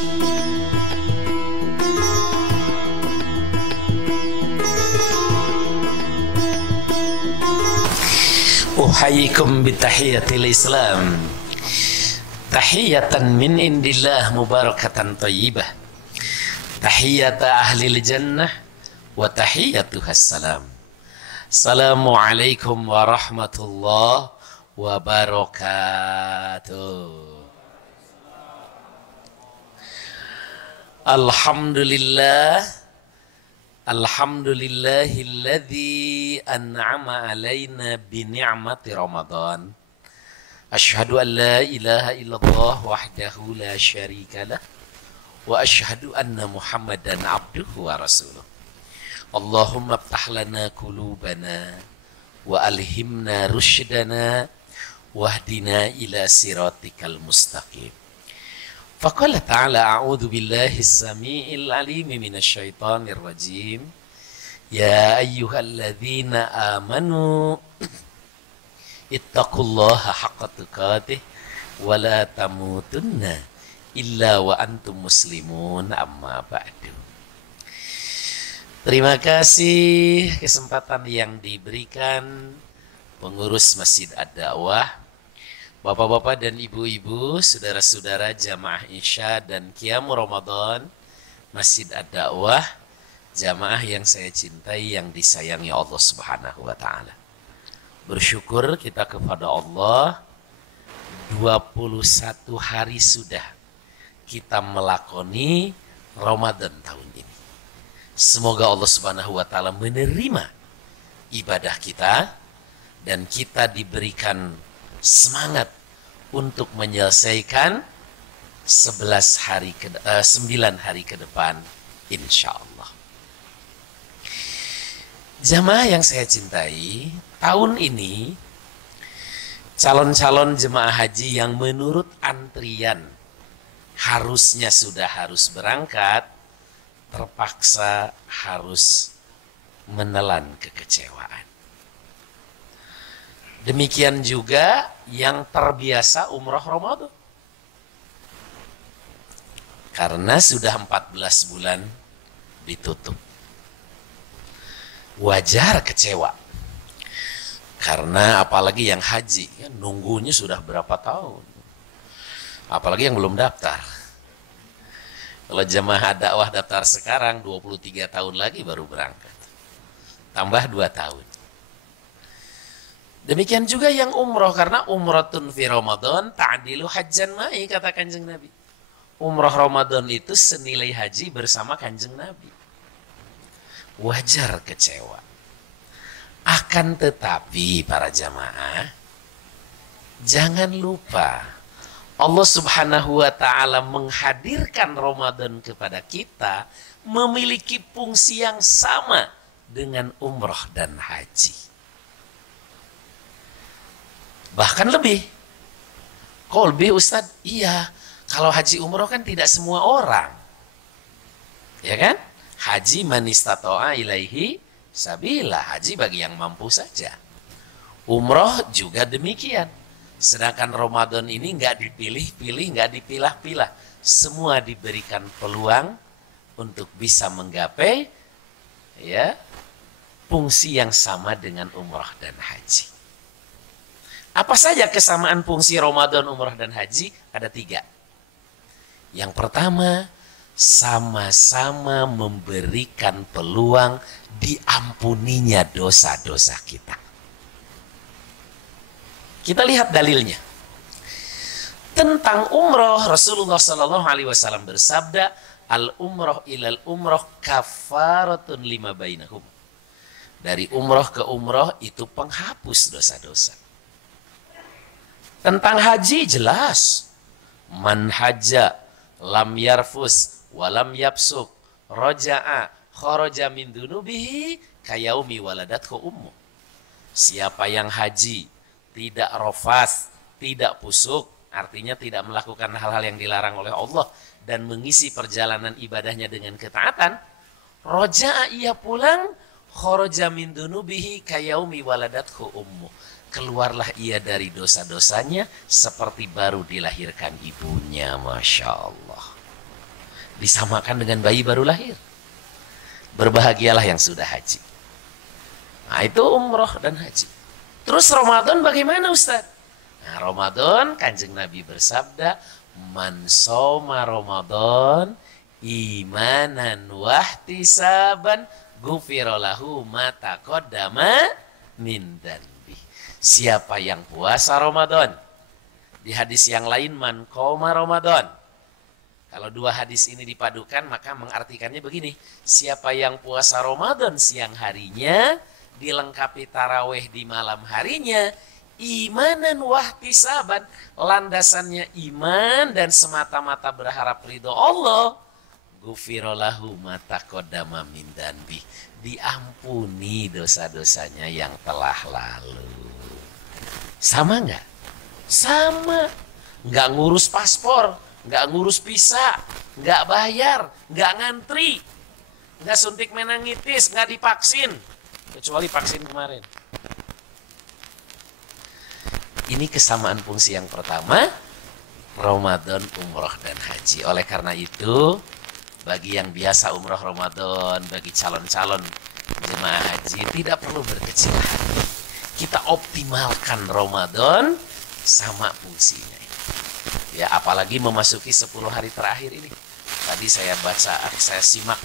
Uhayyikum bitahiyatil Islam, tahiyatan min indillah mubarakatan thayyibah, tahiyata ahlil jannah wa tahiyatuhas salam. Assalamualaikum warahmatullahi wabarakatuh. Alhamdulillahilladzi an'ama alaina bi ni'mati Ramadan. Asyhadu an la ilaha illallah wahdahu la syarikalah wa asyhadu anna Muhammadan abduhu wa rasuluh. Allahumma iftah lana qulubana wa alhimna rusydana wahdina ila siratikal mustaqim. Faqala ta'ala a'udzu billahi as-sami'il 'alim minasy syaithanir rajim. Ya ayyuhalladzina amanu ittaqullaha haqqa tuqatih wa la tamutunna illa wa antum muslimun, amma ba'du. Terima kasih kesempatan yang diberikan pengurus Masjid Ad-Da'wah, Bapak-bapak dan ibu-ibu, saudara-saudara jamaah Isya dan Qiyam Ramadan Masjid Ad-Da'wah, jamaah yang saya cintai, yang disayangi Allah Subhanahu wa taala. Bersyukur kita kepada Allah, 21 hari sudah kita melakoni Ramadan tahun ini. Semoga Allah Subhanahu wa taala menerima ibadah kita dan kita diberikan semangat untuk menyelesaikan 9 hari ke depan, insya Allah. Jamaah yang saya cintai, tahun ini calon-calon jemaah haji yang menurut antrian harusnya sudah harus berangkat, terpaksa harus menelan kekecewaan. Demikian juga yang terbiasa umroh Ramadan. Karena sudah 14 bulan ditutup. Wajar kecewa. Karena apalagi yang haji, ya, nunggunya sudah berapa tahun. Apalagi yang belum daftar. Kalau jemaah dakwah daftar sekarang 23 tahun lagi baru berangkat. Tambah 2 tahun. Demikian juga yang umroh, karena umratun fi Ramadan ta'dilu hajjan ma'i, kata Kanjeng Nabi. Umroh Ramadan itu senilai haji bersama Kanjeng Nabi. Wajar kecewa. Akan tetapi para jamaah, jangan lupa Allah Subhanahu wa taala menghadirkan Ramadan kepada kita memiliki fungsi yang sama dengan umroh dan haji. Bahkan lebih. Kok lebih, Ustadz? Iya, kalau haji umroh kan tidak semua orang. Ya kan? Haji man istata'a ilaihi sabila. Haji bagi yang mampu saja. Umroh juga demikian. Sedangkan Ramadan ini nggak dipilih-pilih, nggak dipilah-pilah. Semua diberikan peluang untuk bisa menggapai ya fungsi yang sama dengan umroh dan haji. Apa saja kesamaan fungsi Ramadan, umrah, dan haji? Ada 3. Yang pertama, sama-sama memberikan peluang diampuninya dosa-dosa kita. Kita lihat dalilnya. Tentang umroh, Rasulullah SAW bersabda, al-umroh ilal umroh kafaratun lima bainahum. Dari umroh ke umroh itu penghapus dosa-dosa. Tentang haji jelas. Man hajja lam yarfus walam yapsuk roja'a kharaja min dunubihi kayaumi waladathu ummu. Siapa yang haji tidak rofas, tidak pusuk, artinya tidak melakukan hal-hal yang dilarang oleh Allah dan mengisi perjalanan ibadahnya dengan ketaatan, roja'a, ia pulang, kharaja min dunubihi kayaumi waladathu ummu. Keluarlah ia dari dosa-dosanya seperti baru dilahirkan ibunya. Masya Allah. disamakan dengan bayi baru lahir. Berbahagialah yang sudah haji. Nah, itu umroh dan haji. Terus Ramadan bagaimana Ustaz? Nah, Ramadan Kanjeng Nabi bersabda, "Man shoma Ramadan imanan wahtisaban ghufira lahu ma taqaddama min dzanbi." Siapa yang puasa Ramadan? Di hadis yang lain, "Man qoma Ramadan." Kalau dua hadis ini dipadukan, maka mengartikannya begini. Siapa yang puasa Ramadan siang harinya, dilengkapi taraweh di malam harinya, imanan wahtisaban, landasannya iman dan semata-mata berharap ridho Allah, ghufira lahu ma taqaddama min dzanbi, diampuni dosa-dosanya yang telah lalu. Sama nggak? Sama. Nggak ngurus paspor, nggak ngurus visa, nggak bayar, nggak ngantri, nggak suntik meningitis, nggak divaksin, kecuali vaksin kemarin. Ini kesamaan fungsi yang pertama, Ramadan, umroh, dan haji. Oleh karena itu, bagi yang biasa umroh Ramadan, bagi calon-calon jemaah haji, tidak perlu berkecil hati. Kita optimalkan Ramadan sama fungsinya. Ya, apalagi memasuki 10 hari terakhir ini. Tadi saya baca, saya simak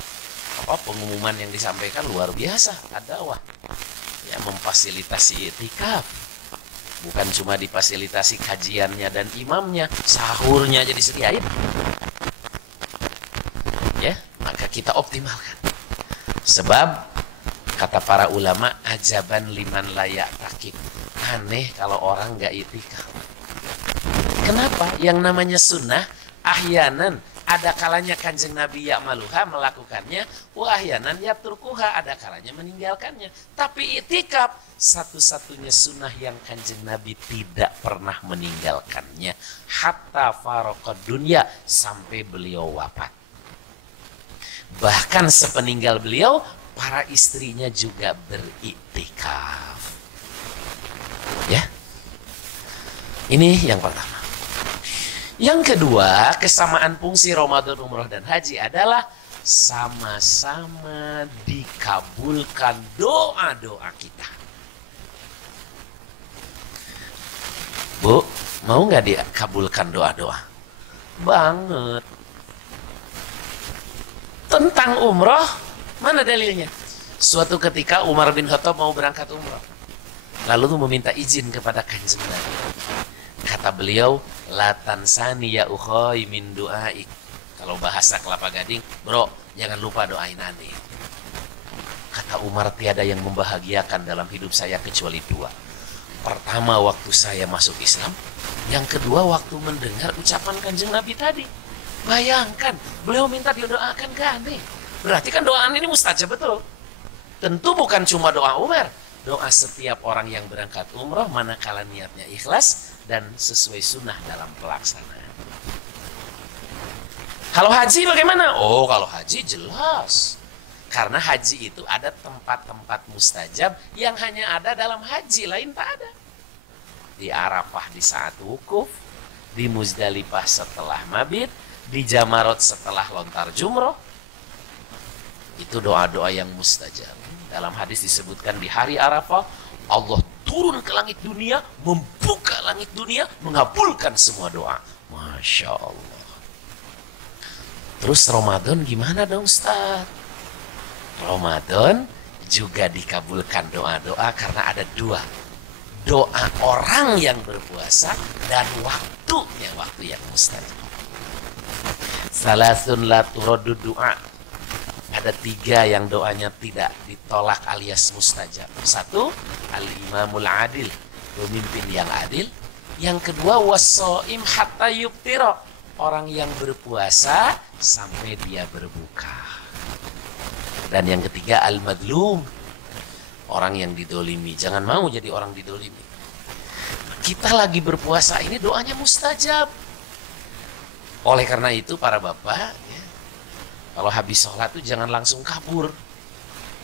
pengumuman yang disampaikan luar biasa. Ad-Da'wah ya, memfasilitasi i'tikaf. Bukan cuma difasilitasi kajiannya dan imamnya, sahurnya jadi disediain. Ya, maka kita optimalkan. Sebab kata para ulama, ajaban liman layak takib. Aneh kalau orang nggak i'tikaf. Kenapa? Yang namanya sunnah, ahyanan, ada kalanya Kanjeng Nabi ya'maluha, melakukannya, wa ahyanan yatrukuha, ada kalanya meninggalkannya. Tapi i'tikaf, satu-satunya sunnah yang Kanjeng Nabi tidak pernah meninggalkannya. Hatta faraqad dunya, sampai beliau wafat. Bahkan sepeninggal beliau, para istrinya juga beriktikaf. Ya, ini yang pertama. Yang kedua, kesamaan fungsi Ramadan, umroh, dan haji adalah sama-sama dikabulkan doa-doa kita. Bu, mau nggak dikabulkan doa-doa? Banget. Tentang umroh, mana dalilnya? Suatu ketika Umar bin Khattab mau berangkat umroh, lalu meminta izin kepada Kanjeng Nabi. Kata beliau, la tansani ya ukhoy min du'aik. Kalau bahasa Kelapa Gading, bro, jangan lupa doain aneh. Kata Umar, tiada yang membahagiakan dalam hidup saya kecuali dua. Pertama, waktu saya masuk Islam. Yang kedua, waktu mendengar ucapan Kanjeng Nabi tadi. Bayangkan, beliau minta didoakan ke aneh. Berarti kan doa ini mustajab betul. Tentu bukan cuma doa Umar. Doa setiap orang yang berangkat umroh manakala niatnya ikhlas dan sesuai sunnah dalam pelaksanaan. Kalau haji bagaimana? Oh, kalau haji jelas. Karena haji itu ada tempat-tempat mustajab yang hanya ada dalam haji, lain tak ada. Di Arafah di saat wukuf, di Muzdalifah setelah mabit, di Jamarot setelah lontar jumroh. Itu doa-doa yang mustajab. Dalam hadis disebutkan di hari Arafah, Allah turun ke langit dunia, membuka langit dunia, mengabulkan semua doa. Masya Allah. Terus Ramadan gimana dong Ustaz? Ramadan juga dikabulkan doa-doa karena ada dua. Doa orang yang berpuasa dan waktunya, waktu yang mustajab. Salasun la turaddu du'a. Ada tiga yang doanya tidak ditolak alias mustajab. Satu, al-imamul adil, pemimpin yang adil. Yang kedua, was-shaim hatta yuftira, orang yang berpuasa sampai dia berbuka. Dan yang ketiga, al-madlum, orang yang didolimi. Jangan mau jadi orang didolimi. Kita lagi berpuasa ini doanya mustajab. Oleh karena itu para bapak, kalau habis sholat itu jangan langsung kabur.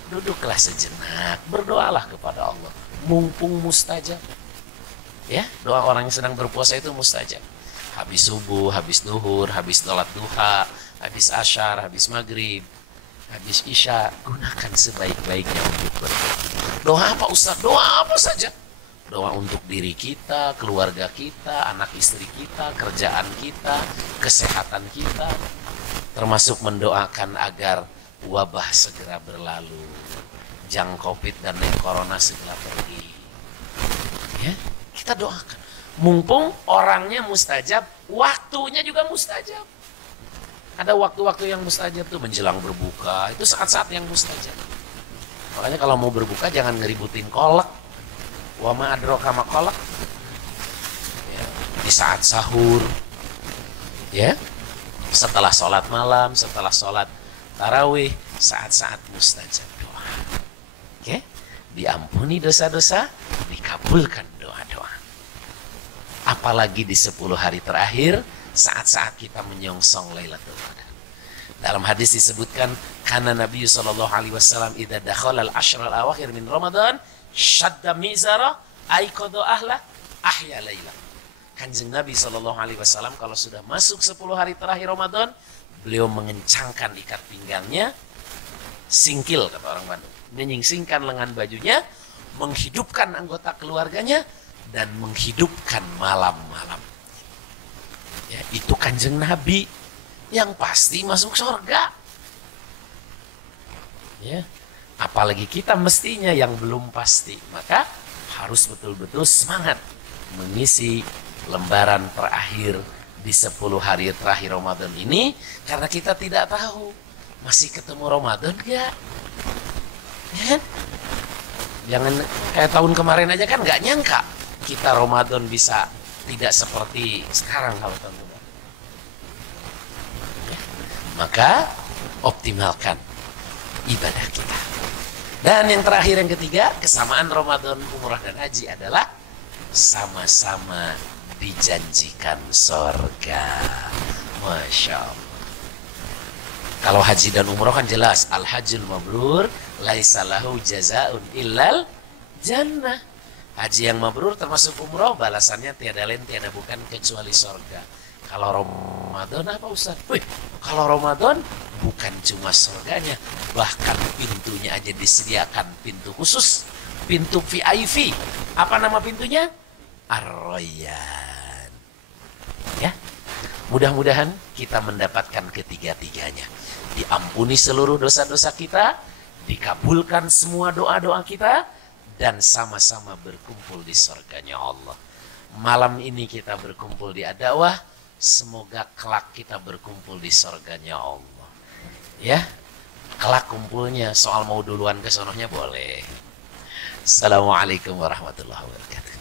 Duduklah sejenak, berdoalah kepada Allah. Mumpung mustajab. Ya, doa orang yang sedang berpuasa itu mustajab. Habis subuh, habis duhur, habis sholat duha, habis asyar, habis maghrib, habis isya, gunakan sebaik-baiknya untuk berdoa. Doa apa Ustaz? Doa apa saja. Doa untuk diri kita, keluarga kita, anak istri kita, kerjaan kita, kesehatan kita. Termasuk mendoakan agar wabah segera berlalu, jang COVID dan corona segera pergi. Ya, kita doakan. Mumpung orangnya mustajab, waktunya juga mustajab. Ada waktu-waktu yang mustajab tuh menjelang berbuka, itu saat-saat yang mustajab. Makanya kalau mau berbuka jangan ngeributin kolak. Wa ma adraka ma kolak. Ya, di saat sahur, ya, setelah sholat malam, setelah sholat tarawih, saat-saat mustajab doa. Oke, diampuni dosa-dosa, dikabulkan doa-doa. Apalagi di 10 hari terakhir, saat-saat kita menyongsong Lailatul Qadar. Dalam hadis disebutkan, karena Nabi SAW idza dakhala al-ashr al-awakhir min Ramadan, syadda mizara aiqadha ahla ahya laila. Kanjeng Nabi SAW kalau sudah masuk 10 hari terakhir Ramadan, beliau mengencangkan ikat pinggangnya, singkil kata orang Bandung, menyingsingkan lengan bajunya, menghidupkan anggota keluarganya, dan menghidupkan malam-malam. Ya, itu kanjeng Nabi yang pasti masuk surga. Ya, apalagi kita mestinya yang belum pasti, maka harus betul-betul semangat mengisi lembaran terakhir di 10 hari terakhir Ramadan ini, karena kita tidak tahu masih ketemu Ramadan gak? Ya? Jangan kayak tahun kemarin aja kan nggak nyangka kita Ramadan bisa tidak seperti sekarang kalau tahun kemarin. Ya? Maka optimalkan ibadah kita. Dan yang terakhir, yang ketiga, kesamaan Ramadan, umrah dan haji adalah sama-sama dijanjikan surga. Masya Allah. Kalau haji dan umrah kan jelas, al-hajjul mabrur laisa lahu jazaun illal jannah. Haji yang mabrur termasuk umrah, balasannya tiada lain tiada bukan kecuali surga. Kalau Ramadan apa Ustaz? Wih, kalau Ramadan bukan cuma surganya, bahkan pintunya aja disediakan pintu khusus, pintu VIP. Apa nama pintunya? Ar-Rayyan. Ya, mudah-mudahan kita mendapatkan ketiga-tiganya. Diampuni seluruh dosa-dosa kita, dikabulkan semua doa-doa kita, dan sama-sama berkumpul di surganya Allah. Malam ini kita berkumpul di Ad-Da'wah, semoga kelak kita berkumpul di surganya Allah. Ya, kelak kumpulnya, soal mau duluan ke sononya boleh. Assalamualaikum warahmatullahi wabarakatuh.